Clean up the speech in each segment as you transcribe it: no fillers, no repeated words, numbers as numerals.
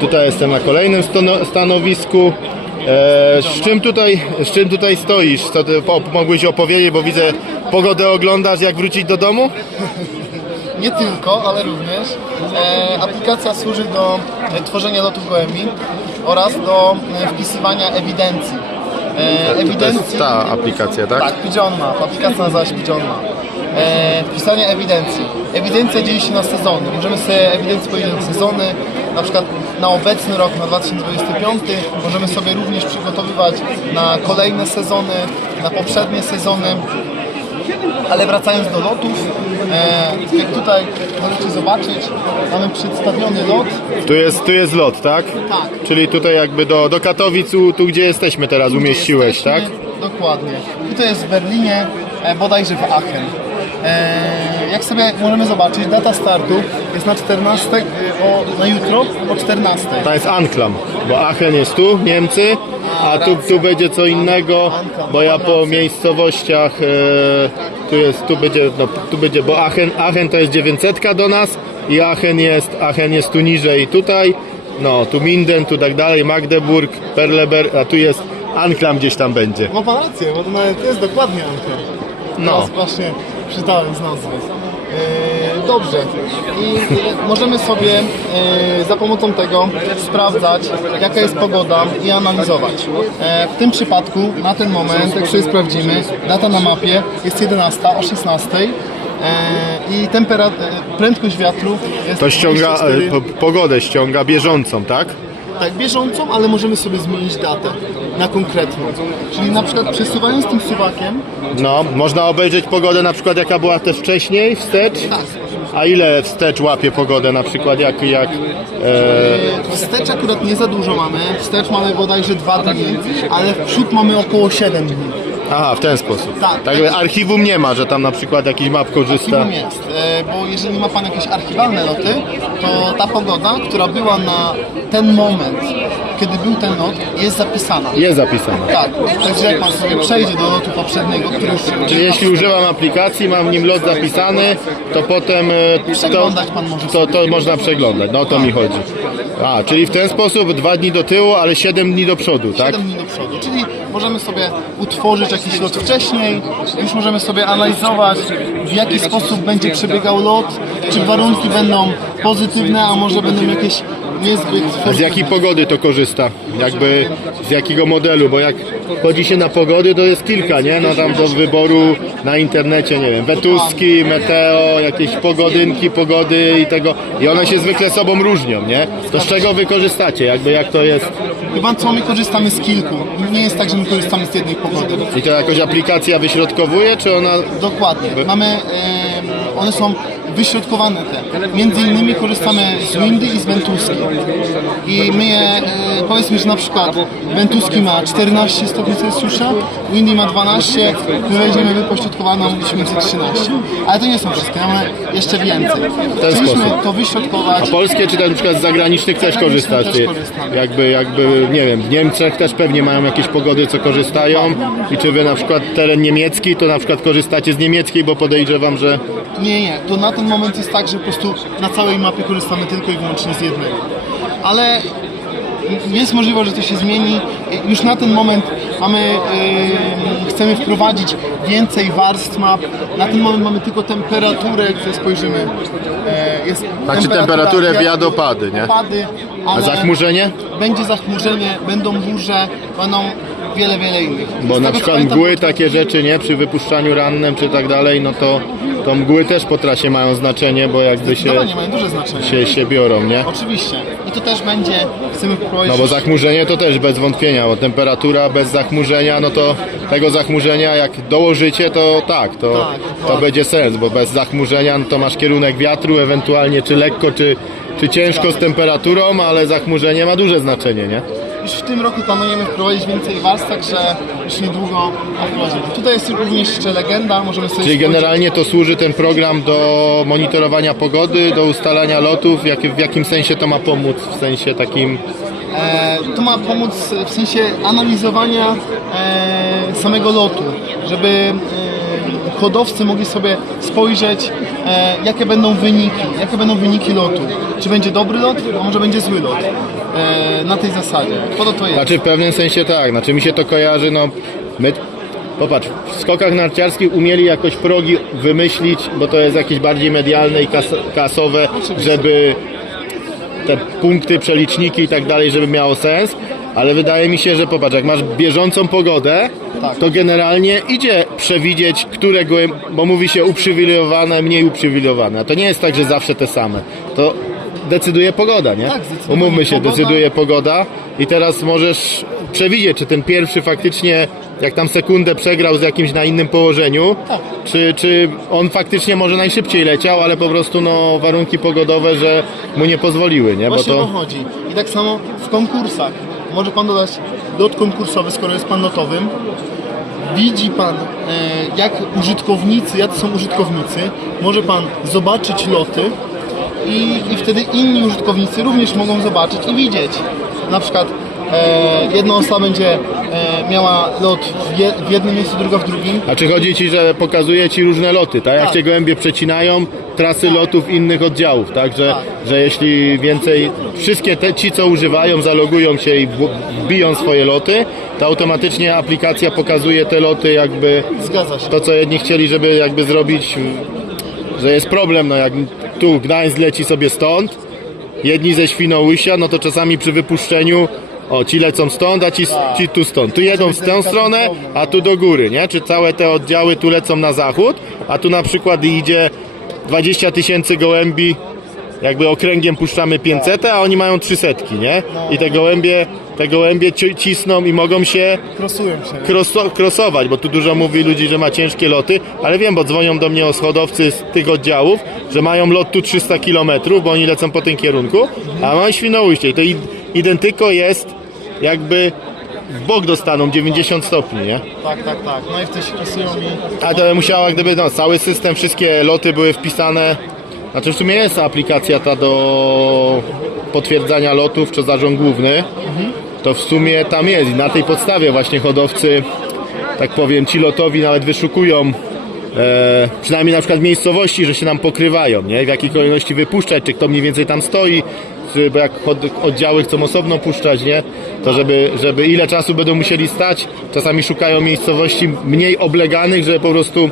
Tutaj jestem na kolejnym stanowisku. Z czym tutaj stoisz? Co ty mogłeś opowiedzieć, bo widzę, pogodę oglądasz, jak wrócić do domu? Nie tylko, ale również. Aplikacja służy do tworzenia lotów gołębi oraz do wpisywania ewidencji. To jest ta aplikacja, tak? Tak, Pigeon Map. Aplikacja nazywa się Pigeon Map. Wpisanie ewidencji. Ewidencja dzieli się na sezony. Możemy sobie ewidencję podzielić na sezony, na przykład na obecny rok, na 2025. Możemy sobie również przygotowywać na kolejne sezony, na poprzednie sezony. Ale wracając do lotów, jak tutaj możecie zobaczyć, mamy przedstawiony lot. Tu jest lot, tak? Tak. Czyli tutaj jakby do Katowic, tu gdzie jesteśmy teraz, umieściłeś, tak? Dokładnie. Tutaj jest w Berlinie, bodajże w Aachen. Jak sobie możemy zobaczyć, data startu jest na 14, na jutro o 14. To jest Anklam, bo Aachen jest tu, Niemcy, a tu będzie co innego, bo ja po miejscowościach tu będzie, bo Aachen to jest 900 do nas i Aachen jest tu niżej tutaj, no tu Minden, tu tak dalej, Magdeburg, Perleberg, a tu jest Anklam gdzieś tam będzie. Ma pan rację, bo to nawet jest dokładnie Anklam. No. Teraz właśnie czytałem z nazwy. Dobrze. I możemy sobie za pomocą tego sprawdzać, jaka jest pogoda i analizować. W tym przypadku, na ten moment, jak sobie sprawdzimy, data na mapie jest 11 o 16 i prędkość wiatru jest To ściąga, 24. pogodę ściąga bieżącą, tak? Tak, bieżącą, ale możemy sobie zmienić datę na konkretną. Czyli na przykład przesuwając tym suwakiem. No, można obejrzeć pogodę na przykład jaka była też wcześniej, wstecz. Tak. A ile wstecz łapie pogodę na przykład Wstecz akurat nie za dużo mamy. Wstecz mamy bodajże 2 dni, ale w przód mamy około 7 dni. Aha, w ten sposób. Tak. Także archiwum nie ma, że tam na przykład jakiś map korzysta. Archiwum jest, bo jeżeli ma pan jakieś archiwalne loty, to ta pogoda, która była na ten moment, kiedy był ten lot, jest zapisana. Jest zapisana. Tak, także jak pan sobie przejdzie do lotu poprzedniego, który już... Czyli jeśli używam aplikacji, mam w nim lot zapisany, to potem Przeglądać pan może to można przeglądać. No o to mi chodzi. A, czyli w ten sposób 2 dni do tyłu, ale 7 dni do przodu, tak? 7 dni do przodu, czyli możemy sobie utworzyć jakiś lot wcześniej, już możemy sobie analizować, w jaki sposób będzie przebiegał lot, czy warunki będą pozytywne, a może będą jakieś niezbyt... A z jakiej pogody to korzysta? Jakby z jakiego modelu? Bo jak chodzi się na pogody, to jest kilka, nie? No tam do wyboru na internecie, nie wiem, Wetuski, Meteo, jakieś pogody i tego. I one się zwykle sobą różnią, nie? To z czego wy korzystacie? Jakby jak to jest? Chyba co, my korzystamy z kilku. Nie jest tak, że my korzystamy z jednej pogody. I to jakoś aplikacja wyśrodkowuje, czy ona... Dokładnie. Mamy, one są wyśrodkowane te. Między innymi korzystamy z Windy i z Ventuski. I my je, powiedzmy, że na przykład Ventuski ma 14 stopni Celsjusza, Windy ma 12, my weźmiemy wypośrodkowaną gdzieś między 13. Ale to nie są wszystkie, mamy jeszcze więcej. Chcieliśmy to wyśrodkować. A polskie czy na przykład z zagranicznych też korzystasz? Jakby, nie wiem, w Niemczech też pewnie mają jakieś pogody, co korzystają. I czy wy na przykład teren niemiecki, to na przykład korzystacie z niemieckiej, bo podejrzewam, że... Nie, to na ten moment jest tak, że po prostu na całej mapie korzystamy tylko i wyłącznie z jednego. Ale jest możliwość, że to się zmieni. Już na ten moment chcemy wprowadzić więcej warstw map. Na ten moment mamy tylko temperaturę, jak sobie spojrzymy. Jest Znaczy temperaturę wiadopady, nie? A zachmurzenie? Będzie zachmurzenie, będą burze, będą wiele innych. Bo na przykład mgły, takie rzeczy, nie? Przy wypuszczaniu rannym czy tak dalej, no to mgły też po trasie mają znaczenie, bo jakby mają duże znaczenie. się biorą, nie? Oczywiście. I to też chcemy wprowadzić... No bo zachmurzenie to też bez wątpienia, bo temperatura bez zachmurzenia, no to tego zachmurzenia jak dołożycie, to tak, to będzie sens, bo bez zachmurzenia no to masz kierunek wiatru, ewentualnie czy lekko, czy ciężko z temperaturą, ale zachmurzenie ma duże znaczenie, nie? Już w tym roku planujemy wprowadzić więcej warstw, także już niedługo wprowadzimy. Tutaj jest również jeszcze legenda, możemy sobie... Czyli generalnie to służy ten program do monitorowania pogody, do ustalania lotów, w jakim sensie to ma pomóc, w sensie takim... To ma pomóc w sensie analizowania samego lotu, żeby hodowcy mogli sobie spojrzeć, jakie będą wyniki lotu. Czy będzie dobry lot, a może będzie zły lot. Na tej zasadzie. Po to jest. Znaczy w pewnym sensie tak, znaczy mi się to kojarzy, no my, popatrz, w skokach narciarskich umieli jakoś progi wymyślić, bo to jest jakieś bardziej medialne i kasowe, żeby te punkty, przeliczniki i tak dalej, żeby miało sens, ale wydaje mi się, że popatrz, jak masz bieżącą pogodę, Tak. to generalnie idzie przewidzieć, którego, bo mówi się uprzywilejowane, mniej uprzywilejowane, a to nie jest tak, że zawsze te same. To decyduje pogoda, nie? Tak, zdecydowanie Umówmy się, pogoda. decyduje pogoda i teraz możesz przewidzieć, czy ten pierwszy faktycznie, jak tam sekundę przegrał z jakimś na innym położeniu, Tak. czy on faktycznie może najszybciej leciał, ale po prostu no, warunki pogodowe, że mu nie pozwoliły, nie? Właśnie Bo o to... to chodzi. I tak samo w konkursach. Może Pan dodać lot konkursowy, skoro jest Pan lotowym. Widzi Pan, jacy są użytkownicy. Może Pan zobaczyć loty i wtedy inni użytkownicy również mogą zobaczyć i widzieć. Na przykład jedna osoba będzie miała lot w jednym miejscu, druga w drugim. A czy chodzi Ci, że pokazuje Ci różne loty, tak? Jak Tak. Cię gołębie przecinają, trasy lotów innych oddziałów, tak? Że jeśli więcej, wszystkie ci, co używają, zalogują się i wbiją swoje loty, to automatycznie aplikacja pokazuje te loty jakby Zgadza się. to, co jedni chcieli, żeby jakby zrobić, że jest problem, no jak tu Gdańsk leci sobie stąd, jedni ze Świnoujścia, no to czasami przy wypuszczeniu ci lecą stąd, a ci tu stąd. Tu jedą w tę stronę, a tu do góry, nie? Czy całe te oddziały tu lecą na zachód, a tu na przykład idzie 20 000 gołębi, jakby okręgiem puszczamy 500, a oni mają 300, nie? I te gołębie cisną i mogą się Krosują się. krosować, bo tu dużo mówi ludzi, że ma ciężkie loty, ale wiem, bo dzwonią do mnie hodowcy z tych oddziałów, że mają lot tu 300 km, bo oni lecą po tym kierunku, a mam Świnoujście i to identyko jest jakby w bok dostaną 90 stopni, nie? Tak. No i wtedy się krosują i... A to musiała, gdyby cały system, wszystkie loty były wpisane, znaczy w sumie jest aplikacja ta do potwierdzania lotów, czy zarząd główny, to w sumie tam jest i na tej podstawie właśnie hodowcy, tak powiem, ci lotowi nawet wyszukują przynajmniej na przykład miejscowości, że się nam pokrywają, nie? W jakiej kolejności wypuszczać, czy kto mniej więcej tam stoi, bo jak oddziały chcą osobno puszczać, nie? To żeby ile czasu będą musieli stać, czasami szukają miejscowości mniej obleganych, że po prostu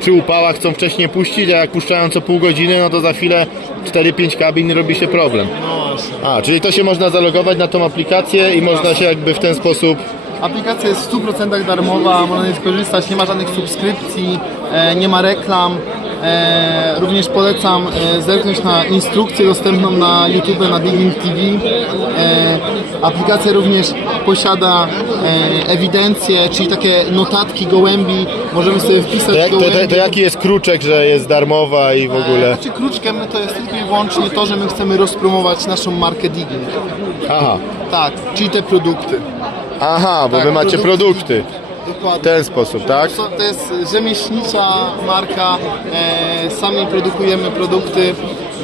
przy upałach chcą wcześniej puścić, a jak puszczają co pół godziny, no to za chwilę 4-5 kabin robi się problem. Czyli to się można zalogować na tą aplikację i można się jakby w ten sposób... Aplikacja jest w 100% darmowa, można z niej skorzystać, nie ma żadnych subskrypcji, nie ma reklam. Również polecam zerknąć na instrukcję dostępną na YouTube, na Digging TV. Aplikacja również posiada ewidencję, czyli takie notatki gołębi. Możemy sobie wpisać gołębi. To jaki jest kruczek, że jest darmowa i w ogóle? Znaczy kruczkiem to jest tylko i wyłącznie to, że my chcemy rozpromować naszą markę Digging. Aha, Tak, czyli te produkty. bo Tak, wy macie produkty. W Dokładnie. ten sposób, tak? To jest rzemieślnicza marka, sami produkujemy produkty.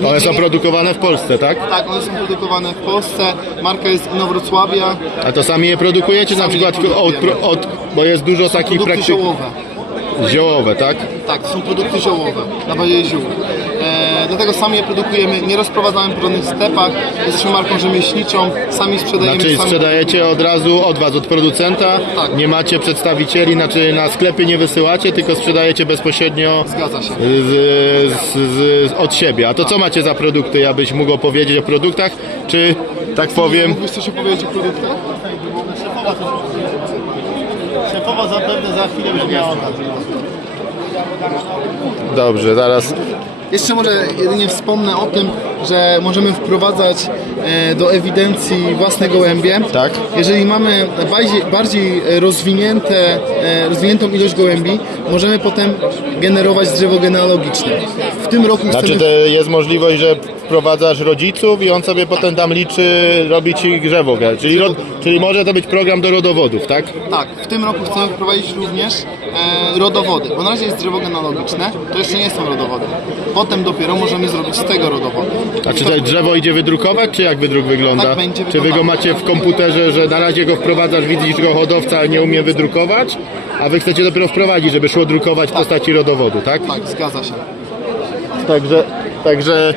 One są produkowane w Polsce, tak? Tak, one są produkowane w Polsce, marka jest Inowrocławia. A to sami je produkujecie? Na Sami przykład je produkujemy. bo jest dużo takich Produkty praktyk ziołowe. ziołowe, tak? Tak, to są produkty ziołowe, na bazie ziół. Dlatego sami je produkujemy, nie rozprowadzamy po żadnych sklepach, jesteśmy marką rzemieślniczą, sami sprzedajemy. Czyli sami sprzedajecie od razu od was, od producenta, Tak. nie macie przedstawicieli, znaczy na sklepy nie wysyłacie, tylko sprzedajecie bezpośrednio Zgadza się. od siebie. A to co macie za produkty, abyś mógł opowiedzieć o produktach, czy tak powiem... Mógłbyś coś opowiedzieć o produktach? Szefowa zapewne za chwilę będzie miała okazję. Dobrze, zaraz... Jeszcze może jedynie wspomnę o tym, że możemy wprowadzać do ewidencji własne gołębie. Tak. Jeżeli mamy bardziej rozwiniętą ilość gołębi, możemy potem generować drzewo genealogiczne. W tym roku Znaczy chcemy... to jest możliwość, że wprowadzasz rodziców i on sobie potem tam liczy, robi ci drzewo, czyli może to być program do rodowodów, tak? Tak, w tym roku chcemy wprowadzić również rodowody, bo na razie jest drzewo genealogiczne, to jeszcze nie są rodowody. potem dopiero możemy zrobić z tego rodowodu. A czy to drzewo idzie wydrukować, czy jak wydruk wygląda? Tak będzie Czy wy go wyglądało. macie w komputerze, że na razie go wprowadzasz, widzisz go hodowca, ale nie umie wydrukować, a wy chcecie dopiero wprowadzić, żeby szło drukować w postaci rodowodu, tak? Tak, zgadza się. Także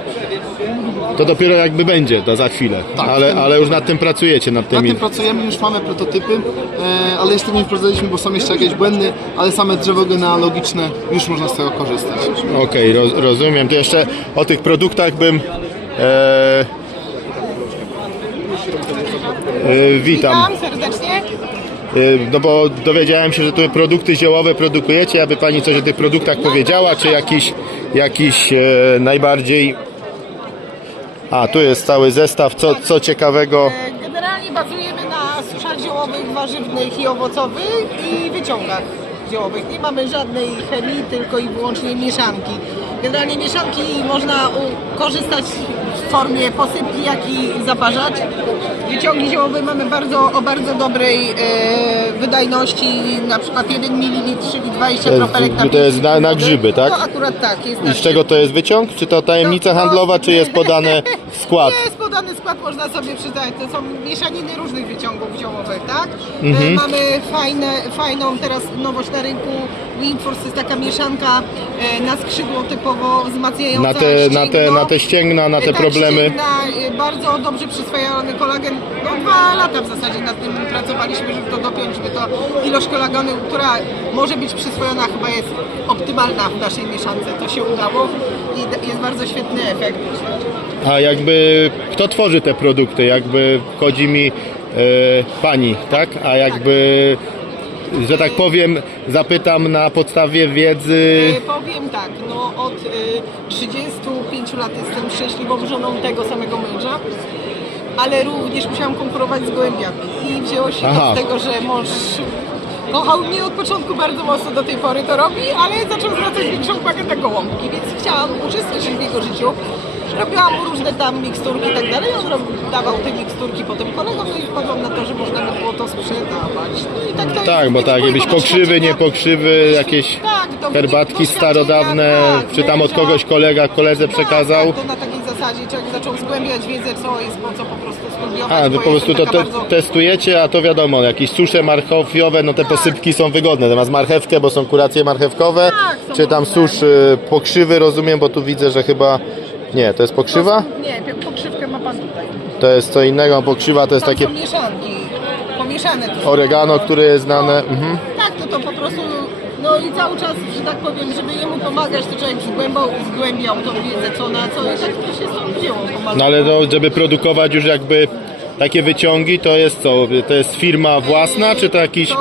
to dopiero jakby będzie, to za chwilę. Tak. Ale już nad tym pracujecie, nad Nad tymi. tym pracujemy, już mamy prototypy, ale jeszcze nie wprowadziliśmy, bo są jeszcze jakieś błędy, ale same drzewo genealogiczne już można z tego korzystać. Okej, rozumiem. To jeszcze o tych produktach bym... witam. Witam serdecznie. No bo dowiedziałem się, że tu produkty ziołowe produkujecie, aby Pani coś o tych produktach powiedziała, czy jakiś najbardziej... A, tu jest cały zestaw, co ciekawego. Generalnie bazujemy na suszach ziołowych, warzywnych i owocowych i wyciągach ziołowych. Nie mamy żadnej chemii, tylko i wyłącznie mieszanki. Generalnie mieszanki można korzystać w formie posypki, jak i zaparzać. Wyciągi ziołowe mamy o bardzo dobrej wydajności, na przykład 1 ml, czyli 20 kropelek na To jest 5 na grzyby, tak? To akurat tak. Jest I z czego to jest wyciąg? Czy to tajemnica handlowa, czy jest podane skład? Jest podany skład, można sobie przeczytać. To są mieszaniny różnych wyciągów ziołowych, tak? Mamy fajną teraz nowość na rynku. Windforce jest taka mieszanka na skrzydło typowo wzmacniająca Na te ścięgna, na te tak, problemy. ścięgna, bardzo dobrze przyswajany kolagen. No 2 lata w zasadzie nad tym pracowaliśmy, żeby to dopiąć, żeby to ilość kolagenu, która może być przyswojona, chyba jest optymalna w naszej mieszance. To się udało i jest bardzo świetny efekt. A jakby kto tworzy te produkty? Jakby chodzi mi Pani, tak? A jakby, że tak powiem, zapytam na podstawie wiedzy. Powiem tak, no od 35 lat jestem szczęśliwą żoną tego samego męża, ale również musiałam konkurować z gołębiami i wzięło się to z tego, że mąż kochał mnie od początku bardzo mocno, do tej pory to robi, ale zaczął zwracać większą uwagę na gołąbki, więc chciałam uczestniczyć w jego życiu. Robiłam mu różne tam miksturki i tak dalej, on dawał te miksturki potem kolegom, no i wpadłam na to, że można by było to sprzedawać. No i tak to Tak, jest bo tak, jakieś pokrzywy, nie pokrzywy, jakieś herbatki starodawne, czy tam od kogoś koledze przekazał. Tak, to na takiej zasadzie człowiek zaczął zgłębiać wiedzę, co jest, po co po prostu studiować. A, wy bo po prostu jestem to taka bardzo... testujecie, a to wiadomo, jakieś susze marchewiowe, no te posypki są wygodne, zamiast marchewkę, bo są kuracje marchewkowe, Tak, są czy tam różne. susz pokrzywy, rozumiem, bo tu widzę, że chyba... Nie, to jest pokrzywa? Nie, pokrzywkę ma pan tutaj. To jest co innego, pokrzywa to jest Tam takie są mieszanki, pomieszane to są. oregano, które jest znane. Mhm. Tak, to po prostu, no i cały czas, że tak powiem, żeby jemu pomagać, to człowiek zgłębiał tą wiedzę, co na co, i tak to się stąd wzięło. No ale to, żeby produkować już jakby takie wyciągi, to jest co? To jest firma własna, czy to jakiś...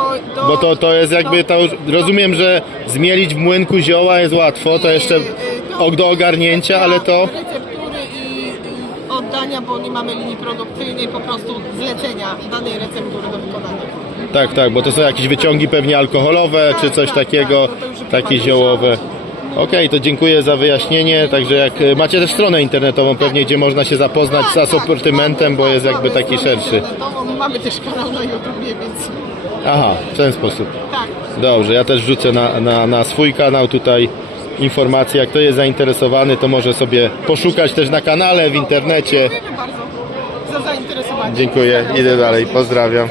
Bo to jest jakby, to rozumiem, że zmielić w młynku zioła jest łatwo, to jeszcze do ogarnięcia, ale to... Receptury i oddania, bo nie mamy linii produkcyjnej, po prostu zlecenia danej receptury do wykonania. Tak, bo to są jakieś wyciągi pewnie alkoholowe, czy coś takiego, takie ziołowe. Okej, to dziękuję za wyjaśnienie, także jak macie też stronę internetową pewnie, gdzie można się zapoznać z asortymentem, bo jest jakby taki szerszy. Mamy też kanał na YouTubie, więc Aha, w ten sposób. tak. Dobrze, ja też wrzucę na swój kanał tutaj informacje, jak kto jest zainteresowany, to może sobie poszukać też na kanale, w internecie. Dziękujemy bardzo za zainteresowanie. Dziękuję, idę dalej, pozdrawiam.